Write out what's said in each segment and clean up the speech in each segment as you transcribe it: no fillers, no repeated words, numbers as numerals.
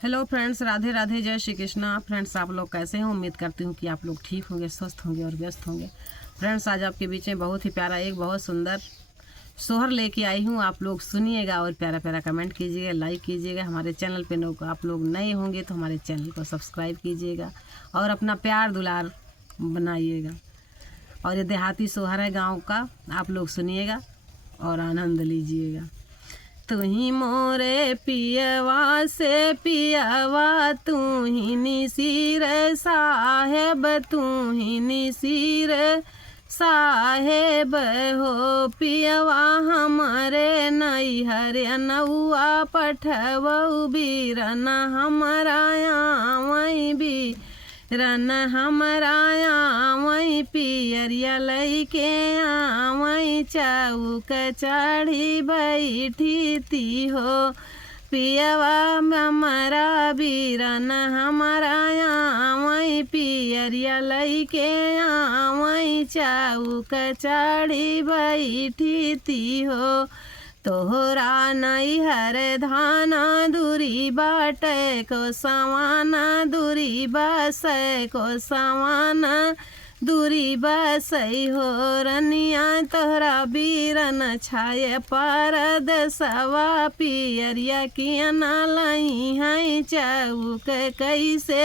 Hello friends, Radhe Radhe, जय Shri Krishna. Friends, आप लोग कैसे हैं? उम्मीद करती हूँ कि आप लोग ठीक होंगे, स्वस्थ होंगे और व्यस्त होंगे। फ्रेंड्स, आज आपके बीच में बहुत ही प्यारा एक बहुत सुंदर सोहर लेके आई हूँ। आप लोग सुनिएगा और प्यारा प्यारा कमेंट कीजिएगा, लाइक कीजिएगा। हमारे चैनल पे आप लोग नए होंगे तो हमारे चैनल को सब्सक्राइब कीजिएगा और अपना प्यार दुलार बनाइएगा। और ये देहाती सोहर है गाँव का, आप लोग सुनिएगा और आनंद लीजिएगा। तू ही मोरे पियवा से पियवा, तू ही निसीर साहेब, तू ही निसीर साहेब हो। पियवा हमारे नैहर नौआ पठवऊ बीरन हमारा वहीं भी रन हमारा वहीं पियरिया लैके वहीं चौक चढ़ी बैठी ती हो। पियवा हमारा बीरन हमारा वहीं पियरिया लैके वहीं चौक चढ़ी बैठी ती हो। तोहरा नैहर धाना दूरी बाटे को सवाना दूरी बस को सवाना दूरी बसई हो। रनिया तोहरा बीरन छाए पारद सवा पियरिया किया ना लई है चौक कैसे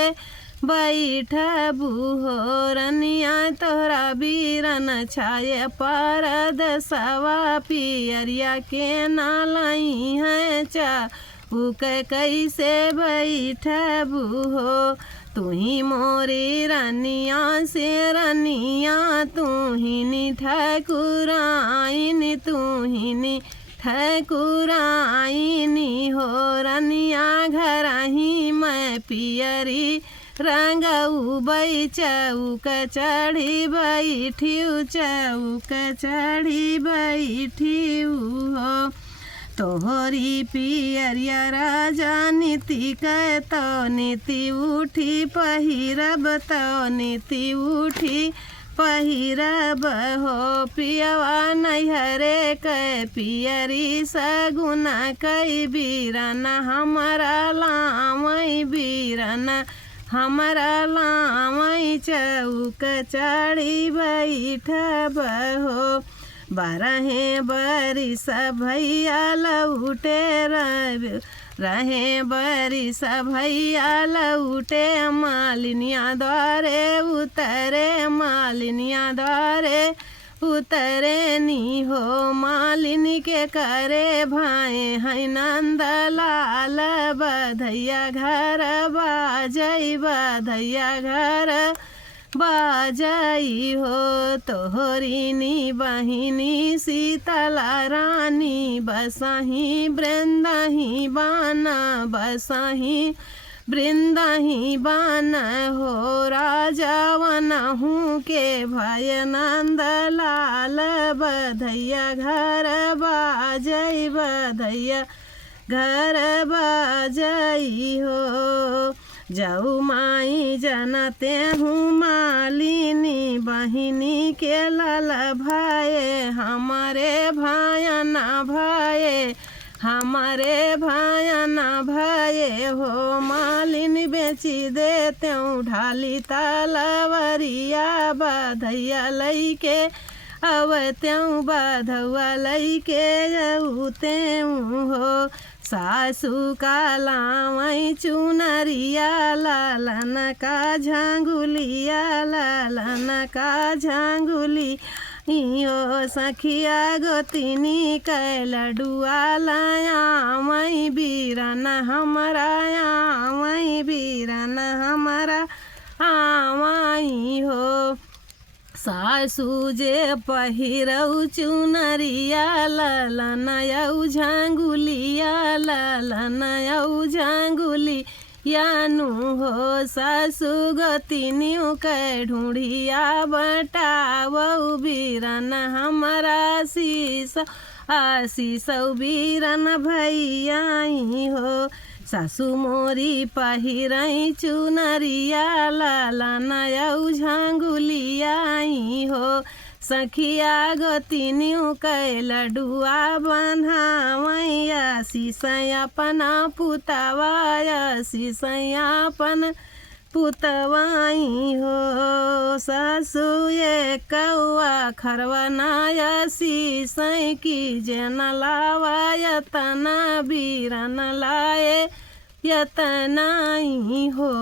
बैठबू हो। रनिया तोहरा बीरन छाए पारद सवा पियरिया के ना लई है चौक कैसे बैठबू हो। तू ही मोरी रनिया से रनिया, तू ही नी ठकुराइन, तू ही नी ठकुराइनी हो। रनिया घर ही मैं पियरी रंगऊ बै चौक चढ़ी बैठी, चौक चढ़ी बैठी हो। तोहरी पियरिया राजा नीति कै तो नीति उठी पहिरब, तो नीति उठी पहिरब हो। पियवा नैहरे कै पियरी सगुना कै बीरन हमारा लावई बीरन हमारा लावई चौक चढ़ी बैठब हो। बारहे बरिस भैया लौटे रहे बरिस भैया लौटे, मालिनिया द्वारे उतरे मालिनिया द्वारे उतरे नी हो। मालिनी के करे भाई है नंद लाल, बधैया घर बाजई बधैया घर बाजई हो। तोहरी नी बहिनी शीतला रानी बसही वृंदही बाना बसही वृंदही बान हो। राजा वनहू के भय नंद लाल, बधैया घर बाजई बधैया घर बाजई हो। जाऊ माई जनते हूँ मालिनी बहिनी के लाल भाए, हमारे भाया ना भाए हमारे भाया ना भाए हो। मालिनी बेची देते ढाली तलवरिया, बधैया लैके अवते बधुआ लैके जऊते हो। सासू का लावई चुनरिया, लालन का झांगुलिया लालन का झांगुली यो। सखिया गोतिनी कै लडुआ लाया वहीं बीरन हमारा वहीं बीरन हमारा वहीं हो। सासू जे पहिरऊ चुनरिया, लालन यऊ झांगुलिया लालन यऊ झांगुली यानु हो। सासू गोतिनियों कै ढूंढिया बटावऊ बीरन हमारा शीस आशीष बीरन भैया हो। सासू मोरी पहिरई चुनरिया, लालन यऊ झांगुलिया हो। सखिया गोतिनियों कै लडुआ बन्हावैया सिसैयापना पुतवाया सिसैयापन पुतवाई हो ससुए कौआ खरवनाया सिसै की जन लावाय तना बीरन लाए यतनाई हो।